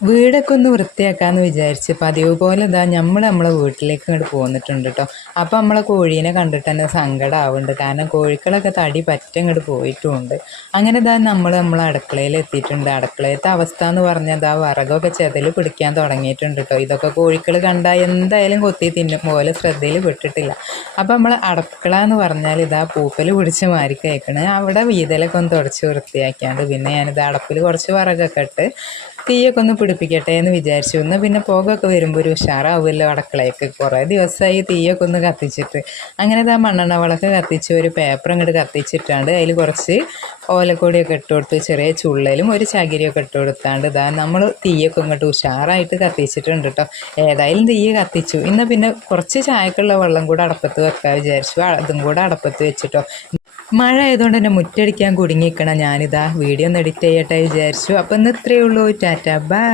വീടൊക്കെ ഒന്ന് വൃത്തിയാക്കാമെന്ന് വിചാരിച്ച് പതിവ് പോലെ ഇതാ നമ്മളെ വീട്ടിലേക്ക് ഇങ്ങോട്ട് പോന്നിട്ടുണ്ട് കേട്ടോ. അപ്പോൾ നമ്മളെ കോഴീനെ കണ്ടിട്ട് തന്നെ സങ്കടമാവുന്നുണ്ട്. കാരണം കോഴികളൊക്കെ തടി പറ്റ ഇങ്ങോട്ട് പോയിട്ടുമുണ്ട്. അങ്ങനെ ഇതാ നമ്മളെ അടുക്കളയിൽ എത്തിയിട്ടുണ്ട്. അടുക്കളയത്തെ അവസ്ഥ എന്ന് പറഞ്ഞാൽ ഇതാ വിറകൊക്കെ ചെതൽ പിടിക്കാൻ തുടങ്ങിയിട്ടുണ്ട് കേട്ടോ. ഇതൊക്കെ കോഴികൾ കണ്ടാൽ എന്തായാലും കൊത്തി തിന്നും പോലെ ശ്രദ്ധയിൽ പെട്ടിട്ടില്ല. അപ്പോൾ നമ്മൾ അടുക്കള എന്ന് പറഞ്ഞാൽ ഇതാ പൂപ്പൽ പിടിച്ച് മാറി കേൾക്കണ്. അവിടെ വീതലൊക്കെ ഒന്ന് തുടച്ച് വൃത്തിയാക്കിയാണ്ട് പിന്നെ ഞാനിത് അടപ്പിൽ കുറച്ച് വിറകൊക്കെ ഇട്ട് തീയൊക്കെ ഒന്ന് പിടിപ്പിക്കട്ടെ എന്ന് വിചാരിച്ചു. ഒന്ന് പിന്നെ പുകയൊക്കെ വരുമ്പോൾ ഒരു ഉഷാറാവുമല്ലോ അടുക്കളയ്ക്ക്. കുറേ ദിവസമായി തീയൊക്കെ ഒന്ന് കത്തിച്ചിട്ട്. അങ്ങനെ ഇതാ മണ്ണെണ്ണ വിളക്ക് കത്തിച്ച് ഒരു പേപ്പർ അങ്ങോട്ട് കത്തിച്ചിട്ടാണ്ട് അതിൽ കുറച്ച് ഓലക്കൊടിയൊക്കെ ഇട്ട് കൊടുത്ത് ചെറിയ ചുള്ളലും ഒരു ചകിരിയൊക്കെ ഇട്ട് കൊടുത്താണ്ട് ഇതാ നമ്മൾ തീയൊക്കെ ഇങ്ങോട്ട് ഉഷാറായിട്ട് കത്തിച്ചിട്ടുണ്ട് കേട്ടോ. ഏതായാലും തീയെ കത്തിച്ചു. ഇന്ന് പിന്നെ കുറച്ച് ചായക്കുള്ള വെള്ളം കൂടെ അടപ്പത്ത് വെക്കാൻ വിചാരിച്ചു. അതും കൂടെ അടപ്പത്ത് വെച്ചിട്ടോ. മഴ ആയതുകൊണ്ട് തന്നെ മുറ്റടിക്കാൻ കുടുങ്ങിക്കണം. ഞാനിതാ വീഡിയോ ഒന്ന് എഡിറ്റ് ചെയ്യട്ടെ വിചാരിച്ചു. അപ്പം ഇന്ന് ഇത്രയേ ഉള്ളൂ. ടാറ്റ ബൈ.